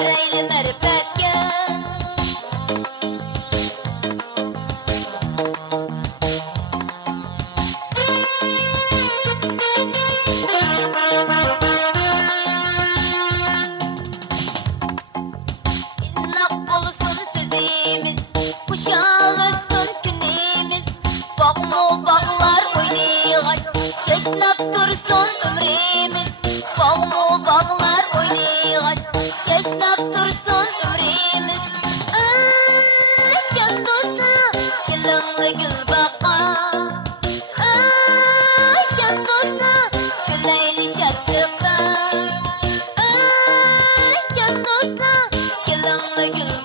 Ereyli merifetke İnnak bulsun sözümüz, kuşal olsun günümüz. Bağmu bağlar oynayğaç, yaşnap dursun ömrümüz. Bağmu bağlar oynayğaç, yaşnap dursun ömrümüz. Ay can dosta, yılınlı gül baqa. Ay can dosta, güleyli şadlıqa. Ay can dosta, yılınlı gül